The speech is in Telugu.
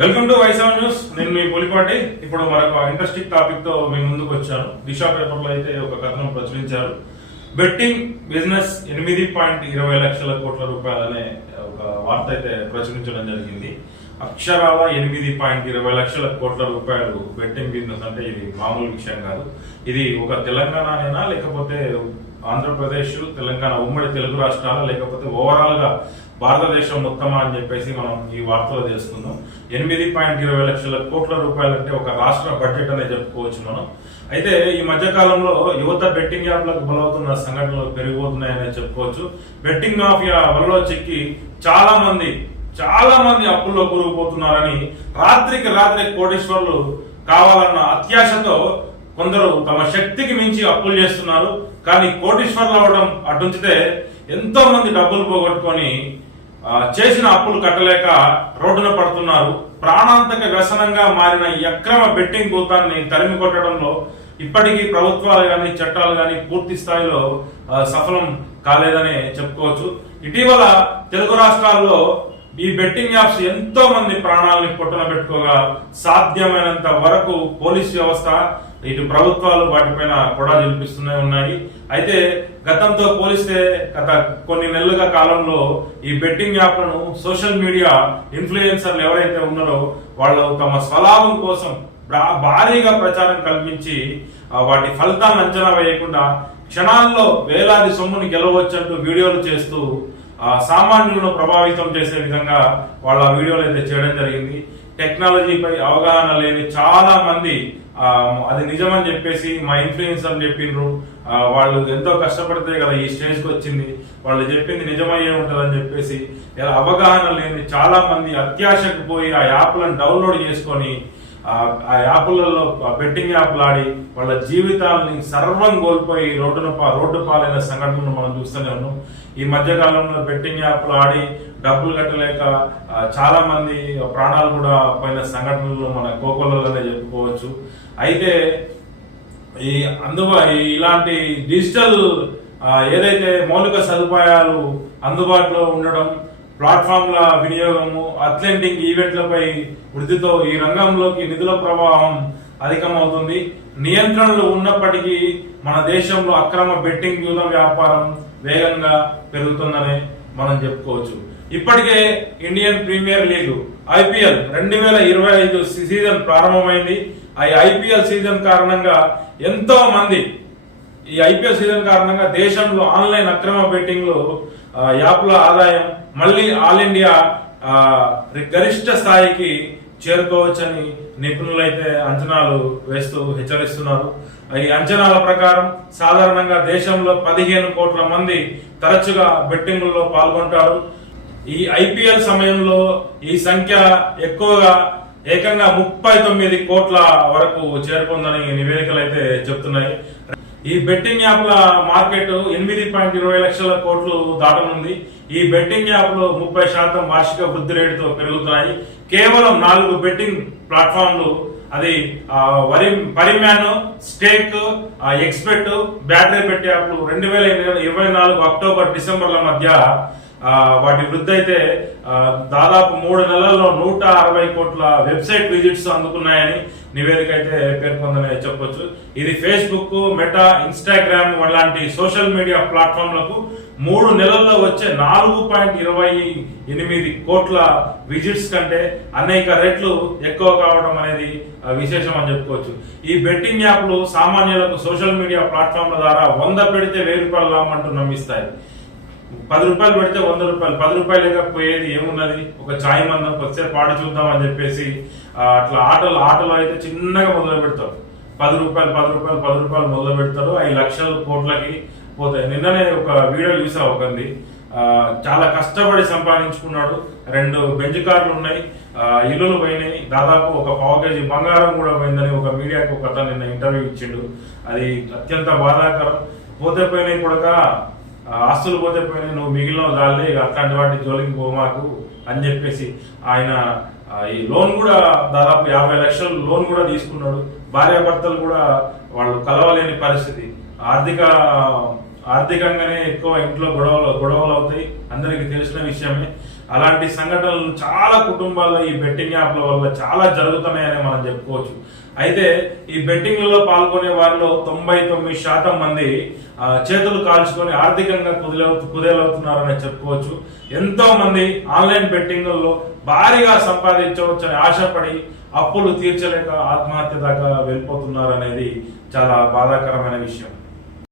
Welcome to వైసావ్ news. నేను మీ పులిపాటి. ఇప్పుడు మరొక ఇంట్రెస్టింగ్ టాపిక్ తో మీ ముందుకు వచ్చాను. దిశ పేపర్ లో అయితే ఒక కథనం ప్రచురించారు. బెట్టింగ్ బిజినెస్ 8.20 లక్షల కోట్ల రూపాయలనే ఒక వార్త అయితే ప్రచురించడం జరిగింది. అక్షరాల 8.20 లక్షల కోట్ల రూపాయలు బెట్టింగ్ బిజినెస్ అంటే ఇది మామూలు విషయం కాదు. ఇది ఒక తెలంగాణనేనా, లేకపోతే ఆంధ్రప్రదేశ్, తెలంగాణ ఉమ్మడి తెలుగు రాష్ట్రాల, లేకపోతే ఓవరాల్ గా భారతదేశం మొత్తమా అని చెప్పేసి మనం ఈ వార్తలో తెలుసుకుందాం. 8.20 లక్షల కోట్ల రూపాయలు అంటే ఒక రాష్ట్ర బడ్జెట్ అనే చెప్పుకోవచ్చు మనం. అయితే ఈ మధ్య కాలంలో యువత బెట్టింగ్ యాప్లకు బలవుతున్న సంఘటనలు పెరిగిపోతున్నాయని చెప్పుకోవచ్చు. బెట్టింగ్ మాఫియా వలలో చిక్కి చాలా మంది అప్పుల్లో కూరుకుపోతున్నారని, రాత్రికి రాత్రి కోటీశ్వర్లు కావాలన్న అత్యాశతో కొందరు తమ శక్తికి మించి అప్పులు చేస్తున్నారు. కానీ కోటీశ్వర్లు అవడం అటుంచితే ఎంతో మంది డబ్బులు పోగొట్టుకొని చేసిన అప్పులు కట్టలేక రోడ్డున పడుతున్నారు. ప్రాణాంతక వ్యసనంగా మారిన ఈ అక్రమ బెట్టింగ్ భూతాన్ని తరిమి కొట్టడంలో ఇప్పటికీ ప్రభుత్వాలు గాని చట్టాలు గాని పూర్తి స్థాయిలో సఫలం కాలేదని చెప్పుకోవచ్చు. ఇటీవల తెలుగు రాష్ట్రాల్లో ఈ బెట్టింగ్ యాప్స్ ఎంతో మంది ప్రాణాలని పొట్టన పెట్టుకోగా సాధ్యమైనంత వరకు పోలీస్ వ్యవస్థ, ఇటు ప్రభుత్వాలు వాటిపైన కూడా చూపిస్తూనే ఉన్నాయి. అయితే గతంతో పోలిస్తే గత కొన్ని నెలల కాలంలో ఈ బెట్టింగ్ యాప్లను సోషల్ మీడియా ఇన్ఫ్లుయెన్సర్లు ఎవరైతే ఉన్నారో వాళ్ళు తమ స్వలాభం కోసం భారీగా ప్రచారం కల్పించి వాటి ఫలితాలను అంచనా వేయకుండా క్షణాల్లో వేలాది సొమ్ముని గెలవచ్చంటూ వీడియోలు చేస్తూ సామాన్యులను ప్రభావితం చేసే విధంగా వాళ్ళ వీడియోలు అయితే చేయడం జరిగింది. టెక్నాలజీపై అవగాహన లేని చాలా మంది అది నిజమని చెప్పేసి మా ఇన్ఫ్లుయెన్సర్ చెప్పిండ్రు, వాళ్ళు ఎంతో కష్టపడితే కదా ఈ స్టేజ్కి వచ్చింది, వాళ్ళు చెప్పింది నిజమయ్యే ఉంటుందని చెప్పేసి అవగాహన లేని చాలా మంది అత్యాశకు పోయి ఆ యాప్లను డౌన్లోడ్ చేసుకొని ఆ యాప్లలో బెట్టింగ్ యాప్లు ఆడి వాళ్ళ జీవితాలని సర్వం కోల్పోయి రోడ్డు పాలైన సంఘటనలు మనం చూస్తూనే ఉన్నాం. ఈ మధ్య కాలంలో బెట్టింగ్ యాప్లు ఆడి డబ్బులు కట్టలేక చాలా మంది ప్రాణాలు కూడా పోయిన సంఘటనలు మన కోకొల్లలోనే చెప్పుకోవచ్చు. అయితే ఇలాంటి డిజిటల్ ఏదైతే మౌలిక సదుపాయాలు అందుబాటులో ఉండడం, ప్లాట్ఫామ్ల వినియోగము, అథ్లెటిక్ ఈవెంట్లపై వృద్ధితో ఈ రంగంలోకి నిధుల ప్రవాహం అధికమవుతుంది. నియంత్రణలు ఉన్నప్పటికీ మన దేశంలో అక్రమ బెట్టింగ్ యూద వ్యాపారం వేగంగా పెరుగుతుందని మనం చెప్పుకోవచ్చు. ఇప్పటికే Indian premier league IPL 2025 season ప్రారంభమైంది. ఈ ఐపీఎల్ సీజన్ కారణంగా ఎంతో మంది ఈ ఐపీఎల్ సీజన్ కారణంగా దేశంలో ఆన్లైన్ అక్రమ బెట్టింగ్లు యాప్ల ఆదాయం మళ్ళీ ఆల్ ఇండియా గరిష్ట స్థాయికి చేరుకోవచ్చని నిపుణులైతే అంచనాలు వేస్తూ హెచ్చరిస్తున్నారు. ఈ అంచనాల ప్రకారం సాధారణంగా దేశంలో 15 కోట్ల మంది తరచుగా బెట్టింగుల్లో పాల్గొంటారు. ఈ ఐపీఎల్ సమయంలో ఈ సంఖ్య ఎక్కువగా ఏకంగా 39 కోట్ల వరకు చేరుకుందని నివేదికలు అయితే చెప్తున్నాయి. ఈ బెట్టింగ్ యాప్ల మార్కెట్ 8.20 లక్షల కోట్లు దాటనుంది. ఈ బెట్టింగ్ యాప్లు 30% వార్షిక వృద్ధి రేటుతో పెరుగుతున్నాయి. కేవలం 4 బెట్టింగ్ ప్లాట్ఫామ్లు, అది పరిమ్యాన్, స్టేక్, ఎక్స్పెక్ట్, బ్యాటరీ బెట్ యాప్లు 2024 అక్టోబర్ డిసెంబర్ల మధ్య వాటి వృద్ధి అయితే దాదాపు 3 నెలల్లో 160 కోట్ల వెబ్సైట్ విజిట్స్ అందుకున్నాయని నివేదిక అయితే పేర్కొందని చెప్పొచ్చు. ఇది ఫేస్బుక్, మెటా, ఇన్స్టాగ్రామ్ వంటి సోషల్ మీడియా ప్లాట్ఫామ్లకు 3 నెలల్లో వచ్చే 4.28 కోట్ల విజిట్స్ కంటే అనేక రెట్లు ఎక్కువ కావడం అనేది విశేషం అని చెప్పుకోవచ్చు. ఈ బెట్టింగ్ యాప్లు సామాన్యులకు సోషల్ మీడియా ప్లాట్ఫామ్ల ద్వారా 100 పెడితే 1000 రూపాయలు లాభమంటూ నమ్మిస్తాయి. 10 రూపాయలు పెడితే 100 రూపాయలు, 10 రూపాయలు లేకపోయేది ఏమున్నది, ఒక ఛాయ్ మందం కొద్దిసేపు పాట చూద్దాం అని చెప్పేసి అట్లా ఆటలు అయితే చిన్నగా మొదలు పెడతారు. 10 రూపాయలు మొదలు పెడతారు. 5 లక్షల కోట్లకి పోతాయి. నిన్ననే ఒక వీడియో చూసా, ఒకంది చాలా కష్టపడి సంపాదించుకున్నాడు. 2 బెంచ్ కార్లు ఉన్నాయి, ఇల్లులు పోయినాయి, దాదాపు ఒక 1/4 కేజీ బంగారం కూడా పోయిందని ఒక మీడియాకు ఒక అతను నిన్న ఇంటర్వ్యూ ఇచ్చిండు. అది అత్యంత బాధాకరం. పోతే పోయినాయి కూడా ఆస్తులు పోతే పోయినాయి, నువ్వు మిగిలిన దాల్లే, అట్లాంటి వాటి జోలికి పోమాకు అని చెప్పేసి ఆయన ఈ లోన్ కూడా దాదాపు 50 లక్షలు లోన్ కూడా తీసుకున్నాడు. భార్యాభర్తలు కూడా వాళ్ళు కలవలేని పరిస్థితి. ఆర్థికంగానే ఎక్కువ ఇంట్లో గొడవలు అవుతాయి, అందరికి తెలిసిన విషయమే. అలాంటి సంఘటనలు చాలా కుటుంబాల్లో ఈ బెట్టింగ్ యాప్ల వల్ల చాలా జరుగుతున్నాయని మనం చెప్పుకోవచ్చు. అయితే ఈ బెట్టింగ్లలో పాల్గొనే వారిలో 99% మంది చేతులు కాల్చుకొని ఆర్థికంగా కుదేలవుతున్నారని చెప్పుకోవచ్చు. ఎంతో మంది ఆన్లైన్ బెట్టింగ్లలో భారీగా సంపాదించవచ్చని ఆశపడి అప్పులు తీర్చలేక ఆత్మహత్య దాకా వెళ్ళిపోతున్నారు అనేది చాలా బాధాకరమైన విషయం.